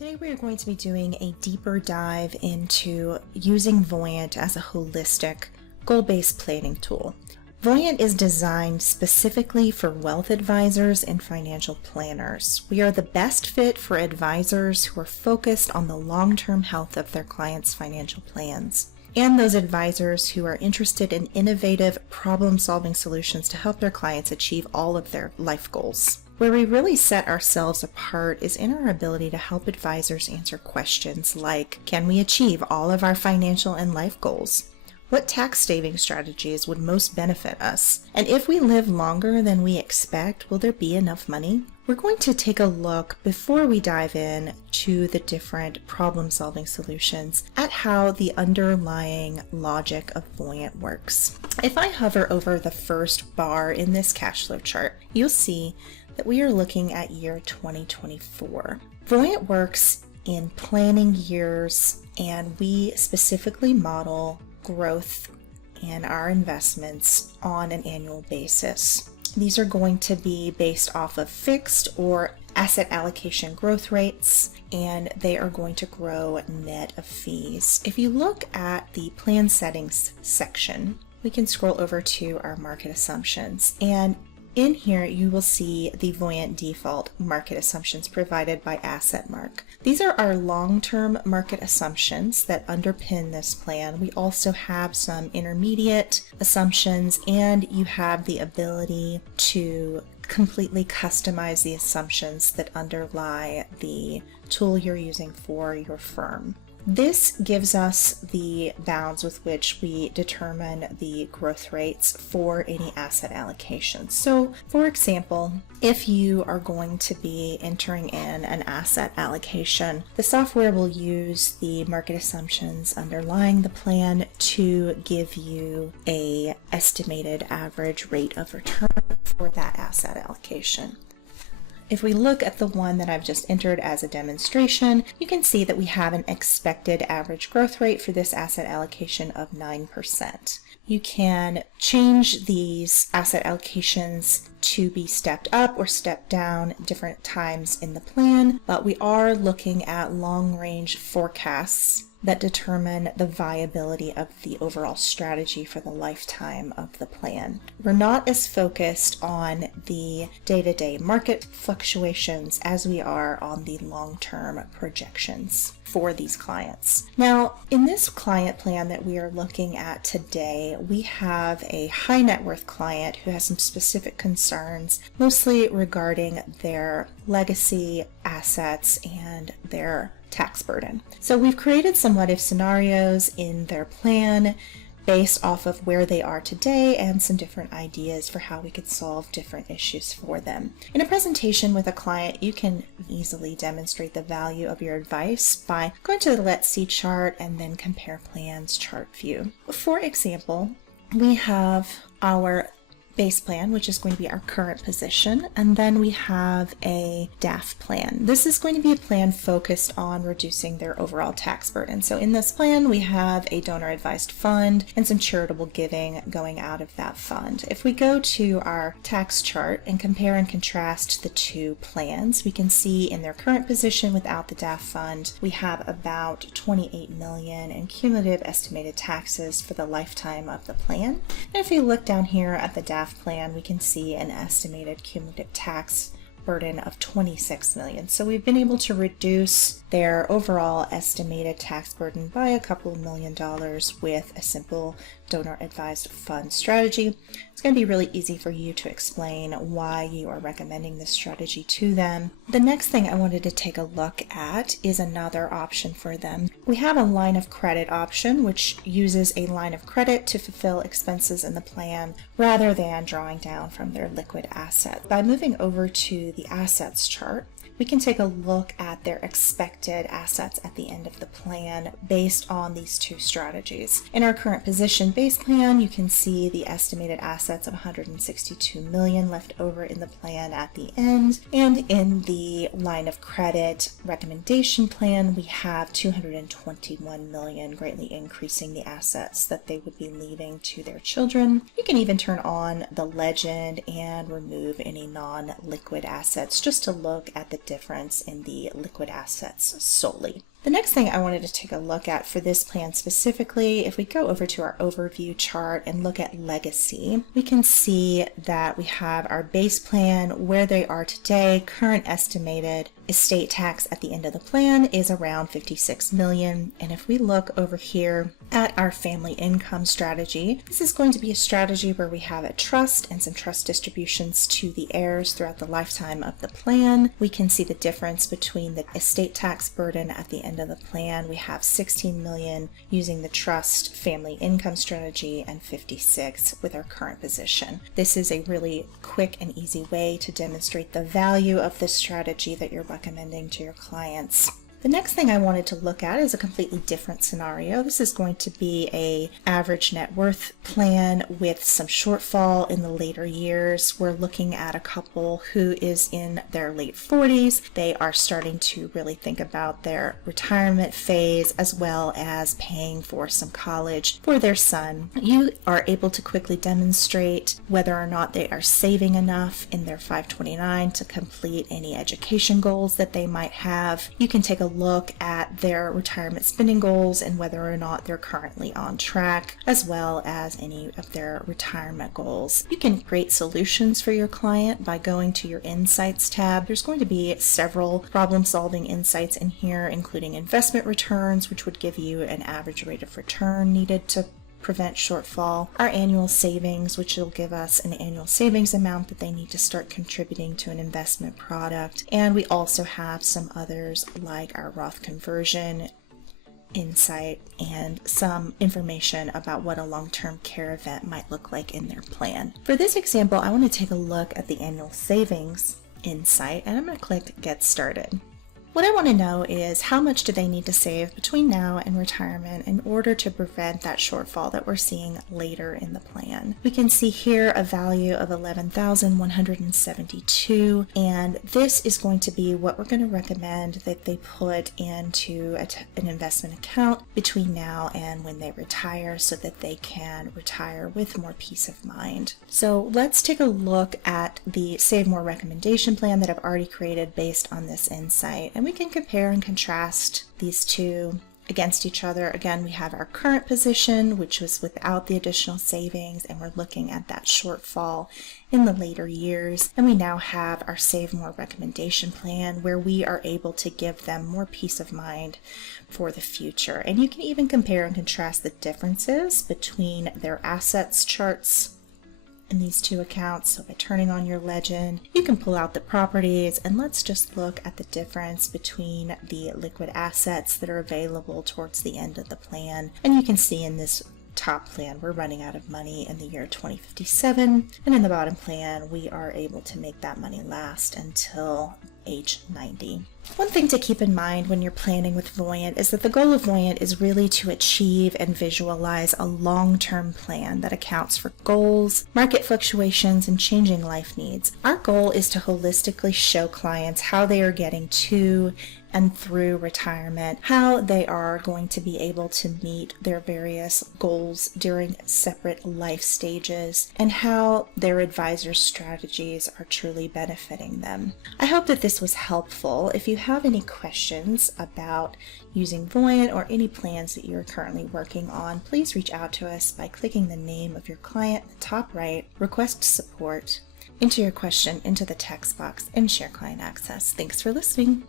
Today we are going to be doing a deeper dive into using Voyant as a holistic, goal-based planning tool. Voyant is designed specifically for wealth advisors and financial planners. We are the best fit for advisors who are focused on the long-term health of their clients' financial plans, and those advisors who are interested in innovative, problem-solving solutions to help their clients achieve all of their life goals. Where we really set ourselves apart is in our ability to help advisors answer questions like, can we achieve all of our financial and life goals? What tax saving strategies would most benefit us? And if we live longer than we expect, will there be enough money? We're going to take a look before we dive in to the different problem-solving solutions at how the underlying logic of Voyant works. If I hover over the first bar in this cash flow chart, you'll see that we are looking at year 2024. Voyant works in planning years, and we specifically model growth in our investments on an annual basis. These are going to be based off of fixed or asset allocation growth rates, and they are going to grow net of fees. If you look at the plan settings section, we can scroll over to our market assumptions, and in here, you will see the Voyant default market assumptions provided by AssetMark. These are our long-term market assumptions that underpin this plan. We also have some intermediate assumptions, and you have the ability to completely customize the assumptions that underlie the tool you're using for your firm. This gives us the bounds with which we determine the growth rates for any asset allocation. So, for example, if you are going to be entering in an asset allocation, the software will use the market assumptions underlying the plan to give you an estimated average rate of return for that asset allocation. If we look at the one that I've just entered as a demonstration, you can see that we have an expected average growth rate for this asset allocation of 9%. You can change these asset allocations to be stepped up or stepped down different times in the plan, but we are looking at long-range forecasts that determine the viability of the overall strategy for the lifetime of the plan. We're not as focused on the day-to-day market fluctuations as we are on the long-term projections for these clients. Now, in this client plan that we are looking at today, we have a high net worth client who has some specific concerns, mostly regarding their legacy assets and their tax burden. So we've created some what if scenarios in their plan based off of where they are today and some different ideas for how we could solve different issues for them. In a presentation with a client, you can easily demonstrate the value of your advice by going to the Let's See chart and then Compare Plans chart view. For example, we have our base plan, which is going to be our current position, and then we have a DAF plan. This is going to be a plan focused on reducing their overall tax burden. So in this plan, we have a donor advised fund and some charitable giving going out of that fund. If we go to our tax chart and compare and contrast the two plans, we can see in their current position without the DAF fund, we have about $28 million in cumulative estimated taxes for the lifetime of the plan. And if we look down here at the DAF plan, we can see an estimated cumulative tax burden of $26 million. So we've been able to reduce their overall estimated tax burden by a couple of $1 million with a simple donor advised fund strategy. It's going to be really easy for you to explain why you are recommending this strategy to them. The next thing I wanted to take a look at is another option for them. We have a line of credit option, which uses a line of credit to fulfill expenses in the plan rather than drawing down from their liquid asset. By moving over to the assets chart, we can take a look at their expected assets at the end of the plan based on these two strategies. In our current position base plan, you can see the estimated assets of $162 million left over in the plan at the end. And in the line of credit recommendation plan, we have $221 million, greatly increasing the assets that they would be leaving to their children. You can even turn on the legend and remove any non-liquid assets just to look at the difference in the liquid assets solely. The next thing I wanted to take a look at for this plan specifically, if we go over to our overview chart and look at legacy, we can see that we have our base plan, where they are today. Current estimated estate tax at the end of the plan is around $56 million. And if we look over here at our family income strategy, this is going to be a strategy where we have a trust and some trust distributions to the heirs throughout the lifetime of the plan. We can see the difference between the estate tax burden at the end of the plan. We have $16 million using the trust family income strategy and $56 with our current position. This is a really quick and easy way to demonstrate the value of this strategy that you're recommending to your clients. The next thing I wanted to look at is a completely different scenario. This is going to be a average net worth plan with some shortfall in the later years. We're looking at a couple who is in their late 40s. They are starting to really think about their retirement phase as well as paying for some college for their son. You are able to quickly demonstrate whether or not they are saving enough in their 529 to complete any education goals that they might have. You can take a look at their retirement spending goals and whether or not they're currently on track, as well as any of their retirement goals. You can create solutions for your client by going to your Insights tab. There's going to be several problem-solving insights in here, including investment returns, which would give you an average rate of return needed to prevent shortfall, our annual savings, which will give us an annual savings amount that they need to start contributing to an investment product. And we also have some others like our Roth conversion insight and some information about what a long-term care event might look like in their plan. For this example, I want to take a look at the annual savings insight, and I'm going to click Get Started. What I want to know is how much do they need to save between now and retirement in order to prevent that shortfall that we're seeing later in the plan. We can see here a value of $11,172, and this is going to be what we're going to recommend that they put into an investment account between now and when they retire so that they can retire with more peace of mind. So let's take a look at the Save More recommendation plan that I've already created based on this insight. And we can compare and contrast these two against each other. Again, we have our current position, which was without the additional savings, and we're looking at that shortfall in the later years. And we now have our Save More recommendation plan where we are able to give them more peace of mind for the future. And you can even compare and contrast the differences between their assets charts in these two accounts. So by turning on your legend, you can pull out the properties, and let's just look at the difference between the liquid assets that are available towards the end of the plan. And you can see in this top plan, we're running out of money in the year 2057, and in the bottom plan, we are able to make that money last until age 90. One thing to keep in mind when you're planning with Voyant is that the goal of Voyant is really to achieve and visualize a long-term plan that accounts for goals, market fluctuations, and changing life needs. Our goal is to holistically show clients how they are getting to and through retirement, how they are going to be able to meet their various goals during separate life stages, and how their advisor strategies are truly benefiting them. I hope that this was helpful. If you have any questions about using Voyant or any plans that you're currently working on, please reach out to us by clicking the name of your client at the top right, request support, enter your question into the text box, and share client access. Thanks for listening.